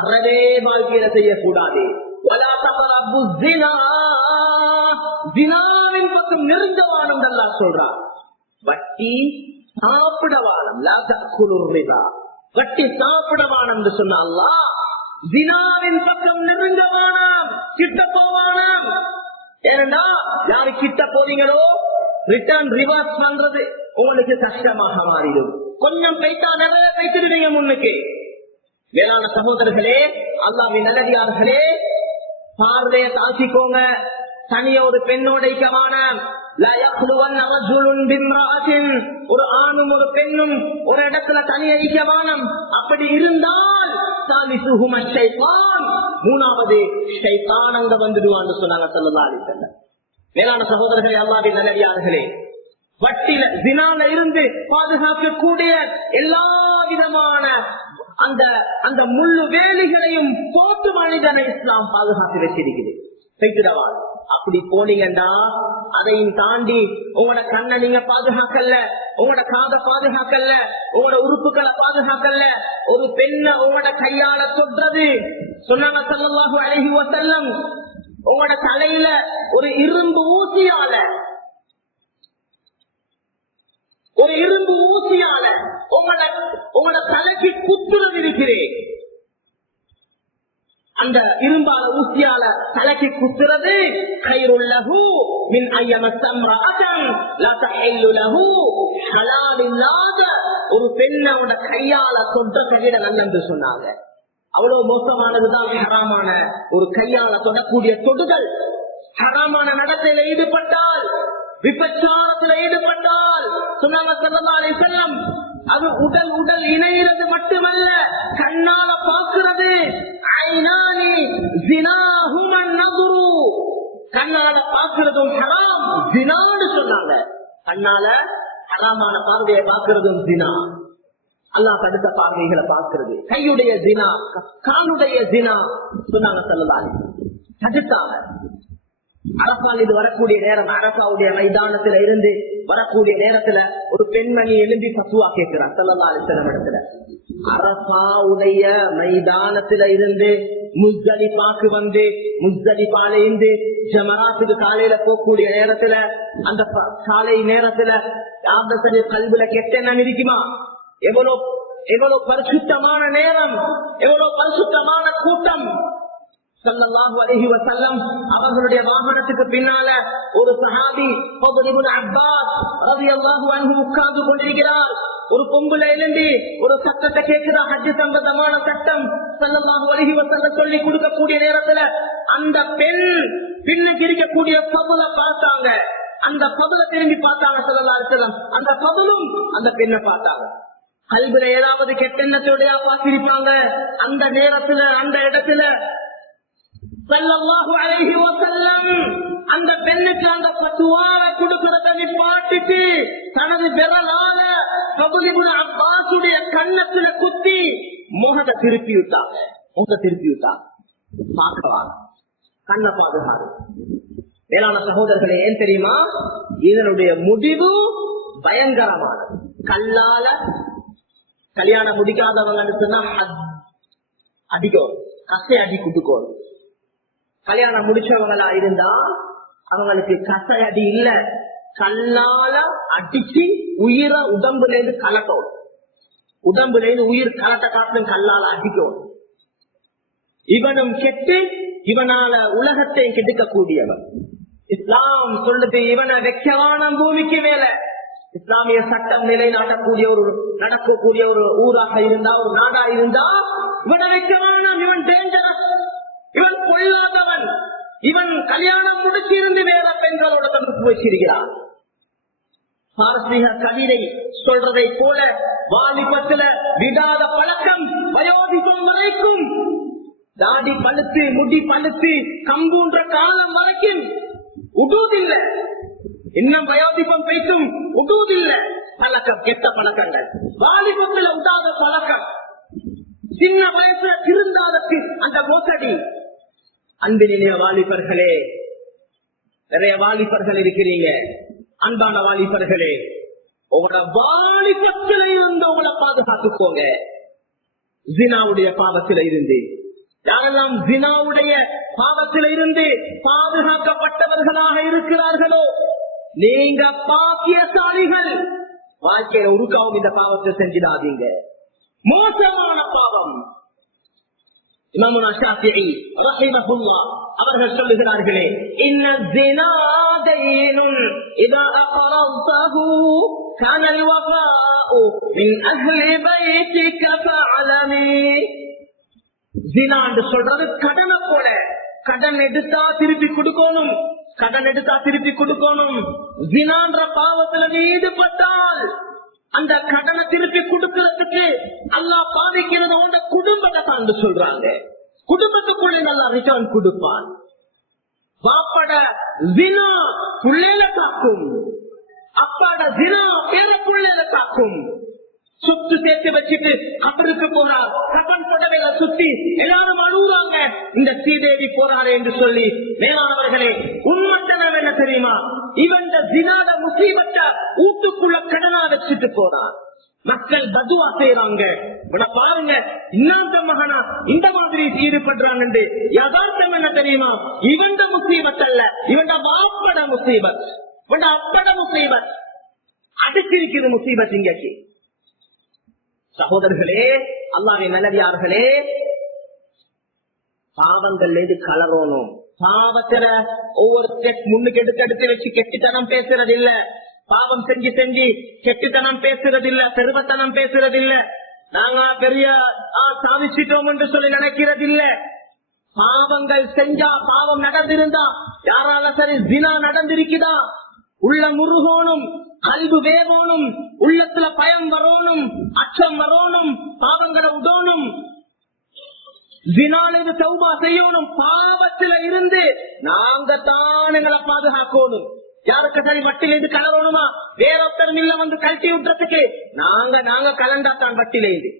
அறவே வாழ்க்கையில செய்யக்கூடாது. ஜினாவின் பக்கம் நெருங்கவானம் அல்லாஹ் சொல்றார். வட்டி சாப்பிடவானம், வட்டி சாப்பிடவானம் என்று சொன்ன அல்லாஹ் ஜினாவின் பக்கம் நெருங்கவானம், கிட்ட போவானம். ஏன்னா யாரு கிட்ட போறீங்களோ ரிட்டர்ன் ரிவர்ஸ் பண்றது உங்களுக்கு கஷ்டமாக மாறிடும். கொஞ்சம் பைத்தா நிறைய பைத்திருவீங்க முன்னுக்கு. வேளாண் சகோதரர்களே, அல்லாஹ்வின் நல்லடியார்களே, பார்வையை தாழ்த்திக்கோங்க. தனிய ஒரு பெண்ணோட ஐக்கியமான ஒரு ஆணும் ஒரு பெண்ணும் ஒரு இடத்துல தனி ஐக்கியமானம். அப்படி இருந்தால் மூணாவது ஷைத்தான் அங்க வந்துடுவான்னு சொன்னாங்க ஸல்லல்லாஹு அலைஹி வஸல்லம். மேலான சகோதரர்களே, அல்லாஹ்வின் நல்லடியார்களே, வட்டில ஜினால இருந்து பாதுகாக்கக்கூடிய எல்லா விதமான அந்த முள்ளு வேலிகளையும் போட்டு மனிதனை இஸ்லாம் பாதுகாத்து வச்சிருக்கிறது. அப்படி போனீங்கன்னா அதையும் தாண்டி உங்களோட கண்ணை நீங்க பாதுகாக்கல, உங்களோட காதை பாதுகாக்கல, உங்களோட உறுப்புகளை பாதுகாக்கல. ஒரு பெண்ணை உங்களோட கையால தொடுறது சொன்னாங்க ஸல்லல்லாஹு அலைஹி வஸல்லம். உங்களோட தலையில ஒரு இரும்பு ஊசியால உங்களோட தலைக்கு குத்துறது இருக்கிறேன். அந்த இரும்பால ஊசியால தலைக்கு குத்துறது கைருல்லஹு மின் அய்யமஸ்ஸம்ரஅதன் லா தஹில்லு லஹு, ஹலால் இல்லாத ஒரு பெண்ணோட கையால தொட்டதை விட நல்லது சொன்னாங்க. அவ்வளவு மோசமானதுதான் ஹராமான ஒரு கையால தொடக்கூடிய தொடுதல். ஹராமான நடத்தையில ஈடுபட்டால், விபச்சாரத்தில் ஈடுபட்டால் சொன்னாங்க ஸல்லல்லாஹு அலைஹி வஸல்லம், அது உடல் இணைகிறது மட்டுமல்ல, கண்ணால பாக்குறது. கண்ணால பாக்குறதும் ஹராம், ஜினான்னு சொன்னாங்க. கண்ணால ஹராமான பார்வையை பாக்குறதும் ஜினா. அல்லாஹ் தடுத்த பார்வைகளை பார்க்கிறது. கையுடைய ஜினா, காலுடைய ஜினா சொன்னாங்க ஸல்லல்லாஹு அலைஹி வஸல்லம். தடுத்தாங்க. அரசால் இது வரக்கூடிய நேரம், அரசாவுடைய மைதானத்துல இருந்து வரக்கூடிய நேரத்துல ஒரு பெண்மணி எழும்பி பசுவா கேட்கிறார் ஸல்லல்லாஹு அலைஹி வஸல்லம் இடத்துல. அரசாவுடைய மைதானத்துல இருந்து முஸ்தலிஃபாக்கு வந்து, முஸ்தலிஃபால இருந்து ஜமராத்துக்கு காலையில போகக்கூடிய நேரத்துல, அந்த காலை நேரத்துல யாருடைய கல்வில கெட்ட எண்ணம் இருக்குமா? எவ்வளவு பரிசுத்தமான நேரம், எவ்வளவு பரிசுத்தமான கூட்டம். ஸல்லல்லாஹு அலைஹி வஸல்லம் அவர்களுடைய வாகனத்துக்கு பின்னால ஒரு சஹாபி ஃபضل இப்னு அப்பாஸ் ரலியல்லாஹு அன்ஹு உட்கார்ந்து கொண்டிருக்கிறார். ஒரு பொம்பளை எழுந்து ஒரு சத்தத்தை கேட்கிறா, ஹஜ் சம்பந்தமான சட்டம். ஸல்லல்லாஹு அலைஹி வஸல்லம் சொல்லி கொடுக்கக்கூடிய நேரத்துல அந்த பெண் பின்னுக்கு இருக்கக்கூடிய ஃபضல பார்த்தாங்க. அந்த ஃபضல திரும்பி பார்த்தாங்க ஸல்லல்லாஹு அலைஹி வஸல்லம். அந்த ஃபضலும் அந்த பெண்ணை பார்த்தாங்க. கல்வில ஏதாவது கெட்டெண்ணத்தோடையா பார்த்திருப்பாங்க. அந்த நேரத்துல அந்த இடத்துல ஸல்லல்லாஹு அலைஹி வஸல்லம் அந்த பெண்ணுக்கு அந்த ஃபத்வாவை கொடுக்கிறத நிப்பாட்டிட்டு தனது விரலால ஃபضل இப்னு அப்பாஸுடைய கன்னத்துல குத்தி முகத்தை திருப்பி விட்டாங்க. பார்க்கலாம் கண்ணை பாதுகாரு. மேலான சகோதரர்களே, ஏன் தெரியுமா? இதனுடைய முடிவு பயங்கரமானது. கல்லால கல்யாணம் முடிக்காதவங்க அடிக்கும், கசை அடி குட்டுக்கோள். கல்யாணம் முடிச்சவங்களா இருந்தா அவங்களுக்கு கசை அடி இல்ல, கல்லால அடிச்சு உயிரை உடம்புல இருந்து கலட்டும். உடம்புல இருந்து உயிர் கலட்ட காட்டும் கல்லால அடிக்கும். இவனும் கெட்டு இவனால உலகத்தை கெடுக்க கூடியவன். இஸ்லாம் சொல்லுது இவனை வெக்கவான பூமிக்கு மேல. இஸ்லாமிய சட்டம் நடக்கக்கூடிய ஒரு ஊராக இருந்தா, ஒரு நாடா இருந்தா, இவனை வெக்கவான, இவன் டேஞ்சரஸ், இவன் கொள்ளாதவன், இவன் கல்யாணம் முடிச்சிருந்து வேற பெண்களோட தொடர்பு வச்சிருக்கிறான். பாரசீக கவிதை சொல்றதை போல வாலிபத்துல விடாத பழக்கம் வயோதிகம் வரைக்கும், தாடி பழுத்து முடி பழுத்து கம்பூன்ற காலம் வரைக்கும் உடுவதில்லை. இன்னும் வயோதிபம் பேசும் உடுவதில்லை. பழக்கம், கெட்ட பழக்கங்கள். வாலிபத்துல உடாத பழக்கம், சின்ன வயசுல திருந்தாதற்கு அந்த மோசடி. அன்பினிய வாலிபர்களே, நிறைய வாலிபர்கள் இருக்கிறீங்க. அன்பான வாலிபர்களே, உங்களோட வாலிபத்தில இருந்து உங்களை பாதுகாத்துக்கோங்க. ஜினாவுடைய பாவத்தில இருந்து, யாரெல்லாம் ஜினாவுடைய பாவத்தில இருந்து பாதுகாக்கப்பட்டவர்களாக இருக்கிறார்களோ நீங்க பாக்கியசாலிகள். வாழ்க்கையில உருக்காவும் இந்த பாவத்தை செஞ்சிடாதீங்க. மோசமான பாவம். இமாமுனா ஷாஃபிஈ ரஹிமஹுல்லாஹ் அவர்கள் சொல்லுகிறார்களே, இன்ன ஸினா தைனுன் இதா அக்ரதஹு கான அல்வஃபாஉ மின் அஹ்லி பைத்திக ஃபஅலமி. ஸினா என்று சொல்றது கடனை போல. கடன் எடுத்தா திருப்பி கொடுக்கணும், கடன் எடுத்தா திருப்பி கொடுக்கணும். ஸினான்ற பாவத்துல ஈடுபட்டால் அந்த கடனை திருப்பி கொடுக்கிறதுக்கு அல்லாஹ் பாதிக்கிறது உங்க குடும்பத்தை தான் சொல்றாங்க. குடும்பத்துக்குள்ளே நல்லா ரிட்டர்ன் கொடுப்பான். பாப்பட ஜினா புள்ளையில காக்கும், அப்பாட ஜினா பேர புள்ளையில காக்கும். சுத்து சேர்த்து வச்சுட்டு கபருக்கு போறார், கபன் புடவையில சுத்தி எல்லாரும் அழுகுறாங்க, இந்த ஸ்ரீதேவி போறாரு என்று சொல்லி. மேலானவர்களே, உண்மத்தனம் என்ன தெரியுமா? இவன் ஜினாத முசீபத்தை வீட்டுக்குள்ள கடனா வச்சுட்டு போறான். மக்கள் பதுவா செய்யறாங்க. பாருங்க, இன்னாந்த மகனா இந்த மாதிரி ஈடுபடுறாங்க. யதார்த்தம் என்ன தெரியுமா? இவன் முசீபத் அல்ல, இவன் வாப்பட முசீபத், இவன் அப்பட முசீபத். அடிச்சிருக்கிறது முசீபத் இங்கக்கு. சகோதரர்களே, அல்லாஹ்வின் நல்லடியார்களே, பாவங்கள் எது கலரணும். பாவத்துல ஒவ்வொரு ஸ்டெப் முன்னுக்கு எடுத்து வச்சு கெட்டித்தனம் பேசுறது இல்ல. பாவம் செஞ்சு செஞ்சு கெட்டித்தனம் பேசுறது இல்ல, பெருவத்தனம் பேசுறது இல்ல. நாங்க பெரிய சாதிச்சிட்டோம் என்று சொல்லி நினைக்கிறது இல்ல. பாவங்கள் செஞ்சா, பாவம் நடந்திருந்தா, யாரால சரி ஜினா நடந்திருக்குதா, உள்ள முருகோனும், கல்வி வேகணும், உள்ளத்துல பயம் வரணும், அச்சம் வரணும், பாவங்களை உடணும், ஜினாலுக்கு தௌபா செய்யணும். பாவத்துல இருந்து நாங்க தான் எங்களை பாதுகாக்கணும். யாருக்கு சரி வட்டில இருந்து கலரணுமா, வேறொருத்தர் இல்ல வந்து கழட்டி விட்டுறதுக்கு நாங்க கலண்டாத்தான் வட்டில இருந்து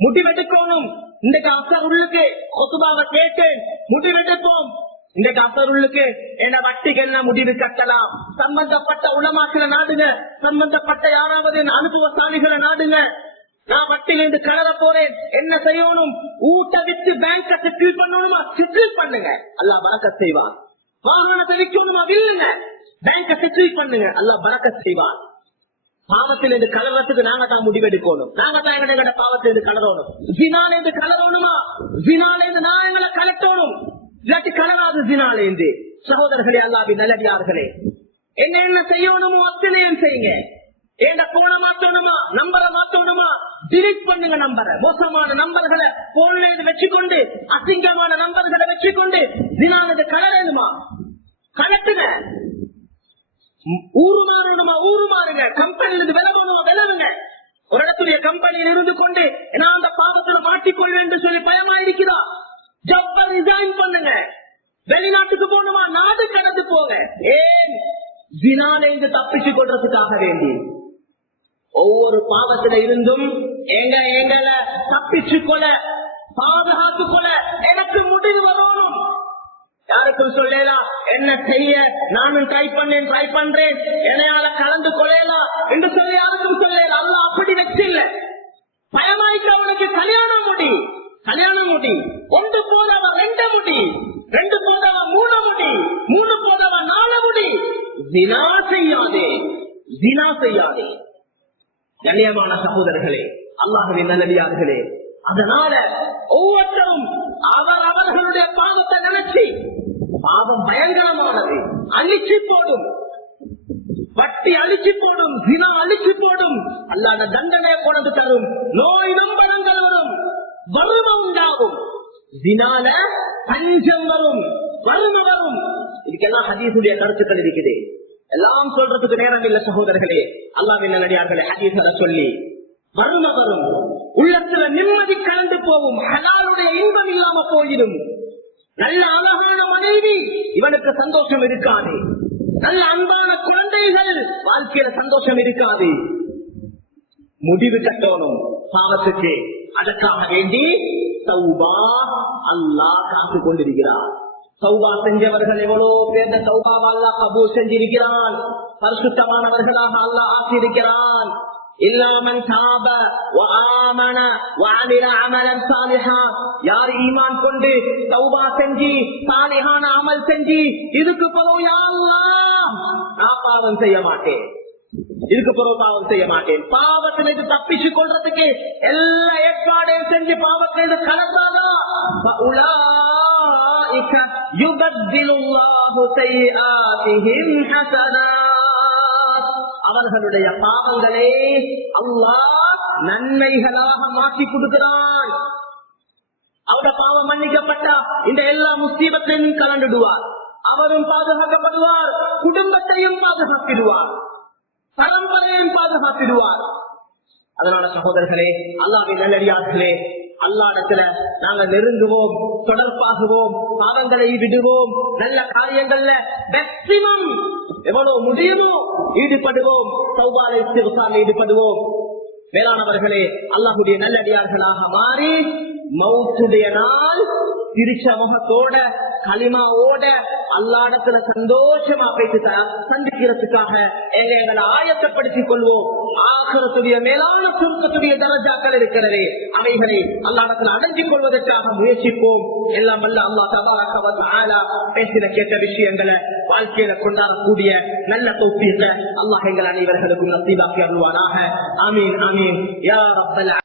முடிவெடுக்கணும். இன்றைக்கு அசருள்ளுக்கு கொத்துபாவை கேட்டேன், முடிவெடுப்போம். இன்றைக்கு அசருள்ளுக்கு என்ன வட்டிக்கு என்ன முடிவு கட்டலாம். சம்பந்தப்பட்ட உலமாக்களை நாடுங்க, சம்பந்தப்பட்ட யாராவது அனுபவசாலிகளை நாடுங்க. நான் வட்டிலிருந்து கலர போறேன், என்ன செய்யணும்? ஊட்ட விட்டு பேங்க செட்டில் பண்ணணுமா, செட்டில் பண்ணுங்க, அல்லாஹ் பரக்கத் செய்வான். வாகனத்தை விற்கணுமா, வில்லுங்க, பேங்க செட்டில் பண்ணுங்க, அல்லாஹ் பரக்கத் செய்வான். பாவத்திலிருந்து கலவரத்துக்கு நாங்க தான் முடிவெடுக்கணும். நாங்க தான் எங்கட பாவத்திலிருந்து கலரணும். ஜினாலிருந்து கலரணுமா, ஜினாலிருந்து நான் எங்களை கலட்டணும். இல்லாட்டி கலராது ஜினாலேந்து. சகோதரர்களே, அல்லாஹ்வின் நல்லடியார்களே, என்ன செய்யணுமோ அத்தனையும் செய்யுங்க. ஏண்ட போன மாத்தணுமா, நம்பரை மாத்தணுமா, டிலீட் பண்ணுங்க நம்பரை. மோசமான நம்பர்களை போன்ல வச்சுக்கொண்டு, அசிங்கமான நம்பர்களை வச்சுக்கொண்டு ஜினானது கலரேனுமா கலட்டுங்க. ஊரு மாறணுமா ஊரு மாறுங்க. கம்பெனில இருந்து விலகணுமா விலகுங்க. ஒரு இடத்துடைய கம்பெனியில் இருந்து கொண்டு நான் அந்த பாவத்துல மாட்டிக்கொள்வேன் என்று சொல்லி பயமா இருக்கிறா, ஜப்ப ரிசைன் பண்ணுங்க. வெளிநாட்டுக்கு போகணுமா நாடு கடந்து போங்க. ஏன் ஜினாலேந்து தப்பிச்சு கொள்றதுக்காக வேண்டி. ஒவ்வொரு பாவத்தில இருந்தும் எங்களை தப்பிச்சு கொள்ள, பாதுகாத்து கொள்ள எனக்கு முடிவு வரணும். யாருக்கும் சொல்லலாம் என்ன செய்ய, நானும் ட்ரை பண்றேன் என்னையால கலந்து கொள்ளலாம் என்று சொல்லி யாருக்கும் சொல்லலாம். அல்லாஹ் அப்படி வச்சில்ல. பயமாய்க்கு அவனுக்கு கல்யாணம் முடி, ஒன்று போதவ 2 முடி, 2 போதவ 3 முடி, 3 போதவ 4 முடி. ஜினா செய்யாதே. கண்ணியமான சகோதரர்களே, அல்லாஹ்வின் நல்லடியார்களே, அதனால ஒவ்வொருத்தரும் அவர்களுடைய பாவத்தை நினைச்சு, பாவம் பயங்கரமானது, அழிச்சு போடும், வட்டி அழிச்சு போடும், ஜினா அழிச்சு போடும், அல்லாத தண்டனை கொண்டு தரும், நோய் நம்பளங்கள் வரும், வறுமை உண்டாகும், ஜினால பஞ்சம் வரும், வறுமை வரும். இதுக்கெல்லாம் ஹதீஸுடைய கருத்துக்கள் இருக்குது. எல்லாம் சொல்றதுக்கு நேரம் இல்ல சகோதரர்களே, அல்லாஹ்வின் நல்லடியார்களே. ஹதீஸை சொல்லி வறுமை வரும், உள்ளத்துல நிம்மதி கலந்து போகும், ஹலாலுடைய இன்பம் இல்லாம போயிடும். நல்ல அழகான மனைவி இவனுக்கு சந்தோஷம் இருக்காது, நல்ல அன்பான குழந்தைகள் வாழ்க்கையில சந்தோஷம் இருக்காது. முடிவு கட்டணும் பாவத்துக்கு. அதற்காக வேண்டி தௌபா அல்லாஹ் காத்து கொண்டிருக்கிறார். தௌபா செஞ்சவர்கள் எவ்வளவு பேர் தௌபாவை அல்லாஹ் கபூல் செஞ்சிருக்கிறான். பரிசுத்தமானவர்களாக அல்லாஹ் ஆக்கியிருக்கிறான். இல்லாமன் தாப வஆமன வஅமில அமலன் சாலிஹா, யார் ஈமான் கொண்டு தௌபா செஞ்சு சாலிஹான அமல் செஞ்சு இதுக்கு பிறகு யா அல்லாஹ் நான் பாவம் செய்ய மாட்டேன், இதுக்கு பிறகு பாவம் செய்ய மாட்டேன், பாவத்திலிருந்து தப்பிச்சு கொள்றதுக்கு எல்லா ஏற்பாடையும் செஞ்சு பாவத்திலிருந்து கலப்பாதா, فأولئك يبدل الله سيئاتهم حسنات, அவர்களுடைய பாவங்களே அல்லாஹ் நன்மைகளாக மாற்றி கொடுக்கிறான். அவருடைய பாவம் மன்னிக்கப்பட்டா இந்த எல்லா முஸ்தீபத்தையும் கலந்துடுவார், அவரும் பாதுகாக்கப்படுவார், குடும்பத்தையும் பாதுகாத்திடுவார், பரம்பரையும் பாதுகாத்திடுவார். அதனால சகோதரர்களே, அல்லாஹ்வின் நல்லடியார்களே, அல்லாஹ்விடத்துல நாங்க நெருங்குவோம், தொடர்பாகுவோம், பாவங்களை விடுவோம், நல்ல காரியங்கள்ல மேக்சிமம் எவ்வளவு முடியுமோ ஈடுபடுவோம், தௌபால இஸ்திக்ஃபார்ல ஈடுபடுவோம். மேலானவர்களே, அல்லாஹ்வுடைய நல்லடியார்களாக மாறி மௌத்துடைய நாள் திருச்ச முகத்தோட களிமாவோட அல்லாஹ்விடத்துல சந்தோஷமா பேசி சந்திக்கிறதுக்காக எங்களை ஆயத்தப்படுத்திக் கொள்வோம். ஆகிரத்துடைய மேலான சுருக்கத்துடைய தரஜாக்கள் இருக்கிறதே, அவைகளை அல்லாஹ்விடத்துல அடைஞ்சு கொள்வதற்காக முயற்சிப்போம். எல்லாம் வல்ல அல்லாஹ் தபாரக வ தஆலா பேசின கேட்ட விஷயங்களை வாழ்க்கையில கொண்டாடக்கூடிய நல்ல தௌஃபீக அல்லாஹ் எங்கள் அனைவர்களுக்கும் நசீபாக்கி அருள்வானாக. ஆமீன் ஆமீன் யா ரப்பல்